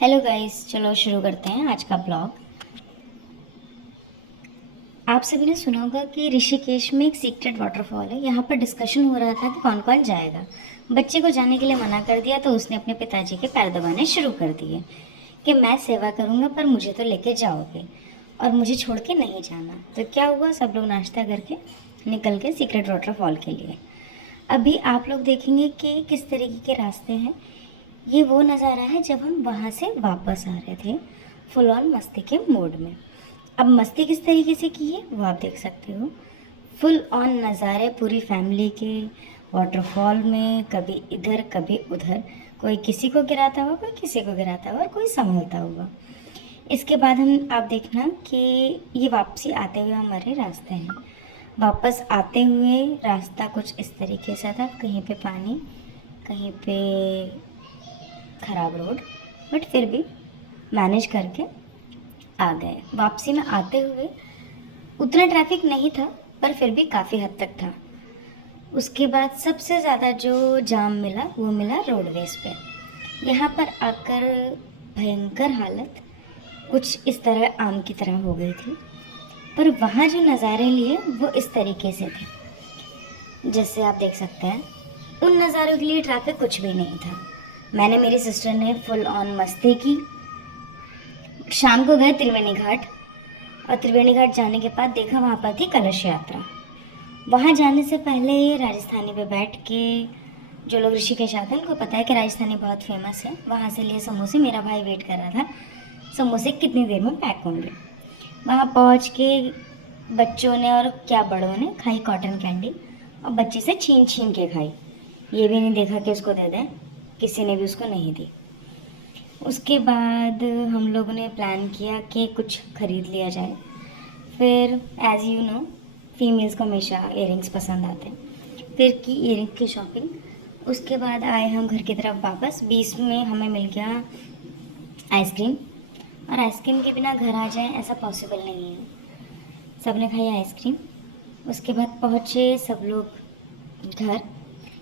Hello guys, चलो शुरू करते हैं आज का ब्लॉग। आप सभी ने सुना होगा कि ऋषिकेश में एक सीक्रेट वाटरफॉल है। यहाँ पर डिस्कशन हो रहा था कि कौन कौन जाएगा। बच्चे को जाने के लिए मना कर दिया तो उसने अपने पिताजी के पैर दबाने शुरू कर दिए कि मैं सेवा करूँगा पर मुझे तो लेके जाओगे और मुझे छोड़ के नहीं जाना। तो क्या हुआ, सब लोग नाश्ता करके निकल गए सीक्रेट वाटरफॉल के लिए। अभी आप लोग देखेंगे कि किस तरीके के रास्ते हैं। ये वो नज़ारा है जब हम वहाँ से वापस आ रहे थे फुल ऑन मस्ती के मूड में। अब मस्ती किस तरीके से की है वो आप देख सकते हो। फुल ऑन नज़ारे पूरी फैमिली के वाटरफॉल में, कभी इधर कभी उधर, कोई किसी को गिराता हुआ, कोई किसी को गिराता हुआ और कोई संभलता हुआ। इसके बाद हम आप देखना कि ये वापसी आते हुए हमारे रास्ते हैं। वापस आते हुए रास्ता कुछ इस तरीके से था, कहीं पे पानी, कहीं पे ख़राब रोड, बट फिर भी मैनेज करके आ गए। वापसी में आते हुए उतना ट्रैफिक नहीं था पर फिर भी काफ़ी हद तक था। उसके बाद सबसे ज़्यादा जो जाम मिला वो मिला रोडवेज़ पे। यहाँ पर आकर भयंकर हालत कुछ इस तरह आम की तरह हो गई थी। पर वहाँ जो नज़ारे लिए वो इस तरीके से थे, जैसे आप देख सकते हैं। उन नज़ारों के लिए ट्रैफिक कुछ भी नहीं था। मैंने, मेरी सिस्टर ने फुल ऑन मस्ती की। शाम को गए त्रिवेणी घाट और त्रिवेणी घाट जाने के बाद देखा वहाँ पर थी कलश यात्रा। वहाँ जाने से पहले राजस्थानी पे बैठ के, जो लोग ऋषिकेश आते हैं उनको पता है कि राजस्थानी बहुत फेमस है, वहाँ से लिए समोसे। मेरा भाई वेट कर रहा था समोसे कितनी देर में पैक होंगे। वहाँ पहुँच के बच्चों ने और क्या बड़ों ने खाई कॉटन कैंडी और बच्चे से छीन छीन के खाई। ये भी नहीं देखा कि उसको दे दें, किसी ने भी उसको नहीं दी। उसके बाद हम लोगों ने प्लान किया कि कुछ ख़रीद लिया जाए। फिर एज़ यू नो फीमेल्स को हमेशा इयररिंग्स पसंद आते हैं, फिर की इयररिंग की शॉपिंग। उसके बाद आए हम घर की तरफ वापस। बीच में हमें मिल गया आइसक्रीम, और आइसक्रीम के बिना घर आ जाए ऐसा पॉसिबल नहीं है। सब ने खाई आइसक्रीम। उसके बाद पहुँचे सब लोग घर।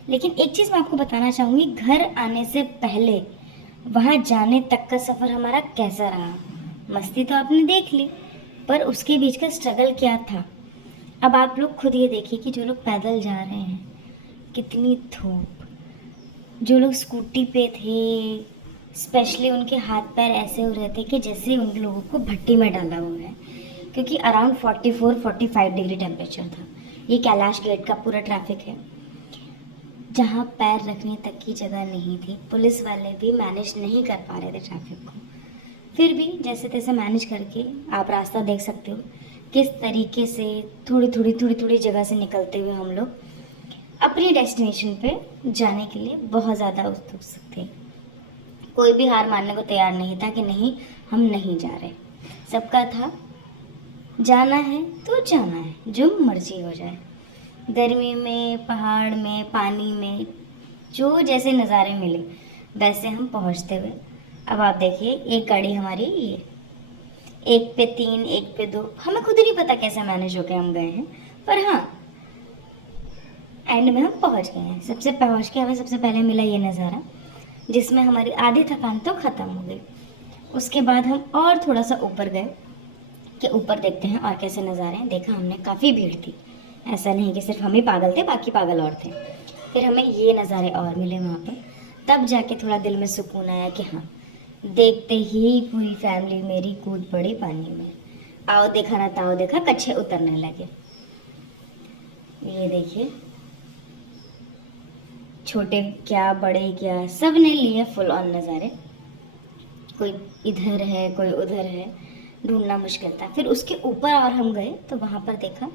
लेकिन एक चीज़ मैं आपको बताना चाहूँगी, घर आने से पहले वहाँ जाने तक का सफ़र हमारा कैसा रहा। मस्ती तो आपने देख ली, पर उसके बीच का स्ट्रगल क्या था। अब आप लोग खुद ये देखिए कि जो लोग पैदल जा रहे हैं, कितनी धूप, जो लोग स्कूटी पे थे, स्पेशली उनके हाथ पैर ऐसे हो रहे थे कि जैसे उन लोगों को भट्टी में डाला हुआ है, क्योंकि अराउंड 44-45 डिग्री टेम्परेचर था। ये कैलाश गेट का पूरा ट्रैफिक है जहाँ पैर रखने तक की जगह नहीं थी। पुलिस वाले भी मैनेज नहीं कर पा रहे थे ट्रैफिक को। फिर भी जैसे तैसे मैनेज करके आप रास्ता देख सकते हो किस तरीके से थोड़ी जगह से निकलते हुए हम लोग अपनी डेस्टिनेशन पे जाने के लिए बहुत ज़्यादा उत्सुक थे। कोई भी हार मानने को तैयार नहीं था कि नहीं हम नहीं जा रहे। सबका था जाना है तो जाना है, जो मर्जी हो जाए। गर्मी में, पहाड़ में, पानी में, जो जैसे नज़ारे मिले वैसे हम पहुंचते हुए। अब आप देखिए, एक गाड़ी हमारी ये, एक पे 3, एक पे 2, हमें खुद नहीं पता कैसे मैनेज होके हम गए हैं, पर हाँ एंड में हम पहुंच गए हैं। सबसे पहुंच के हमें सबसे पहले मिला ये नज़ारा, जिसमें हमारी आधी थकान तो ख़त्म हो गई। उसके बाद हम और थोड़ा सा ऊपर गए कि ऊपर देखते हैं और कैसे नज़ारे हैं। देखा हमने, काफ़ी भीड़ थी, ऐसा नहीं कि सिर्फ हम ही पागल थे, बाकी पागल और थे। फिर हमें ये नज़ारे और मिले वहाँ पर, तब जाके थोड़ा दिल में सुकून आया कि हाँ, देखते ही पूरी फैमिली मेरी कूद पड़ी पानी में। आओ देखा ना ताओ देखा, कच्छे उतरने लगे। ये देखिए, छोटे क्या बड़े क्या, सब ने लिए फुल ऑन नज़ारे। कोई इधर है कोई उधर है, ढूंढना मुश्किल था। फिर उसके ऊपर और हम गए तो वहाँ पर देखा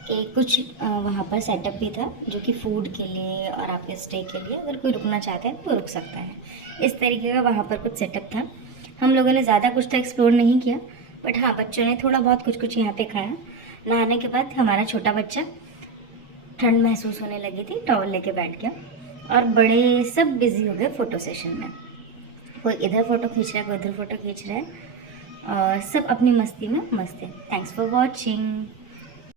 कि कुछ वहाँ पर सेटअप भी था, जो कि फूड के लिए और आपके स्टे के लिए, अगर कोई रुकना चाहता है तो रुक सकता है। इस तरीके का वहाँ पर कुछ सेटअप था। हम लोगों ने ज़्यादा कुछ तो एक्सप्लोर नहीं किया, बट हाँ बच्चों ने थोड़ा बहुत कुछ कुछ यहाँ पे खाया। नहाने के बाद हमारा छोटा बच्चा, ठंड महसूस होने लगी थी, टॉवल लेके बैठ गया, और बड़े सब बिजी हो गए फ़ोटो सेशन में। कोई इधर फ़ोटो खींच रहा है, कोई इधर फ़ोटो खींच रहा है, और सब अपनी मस्ती में मस्त है। Thanks for watching.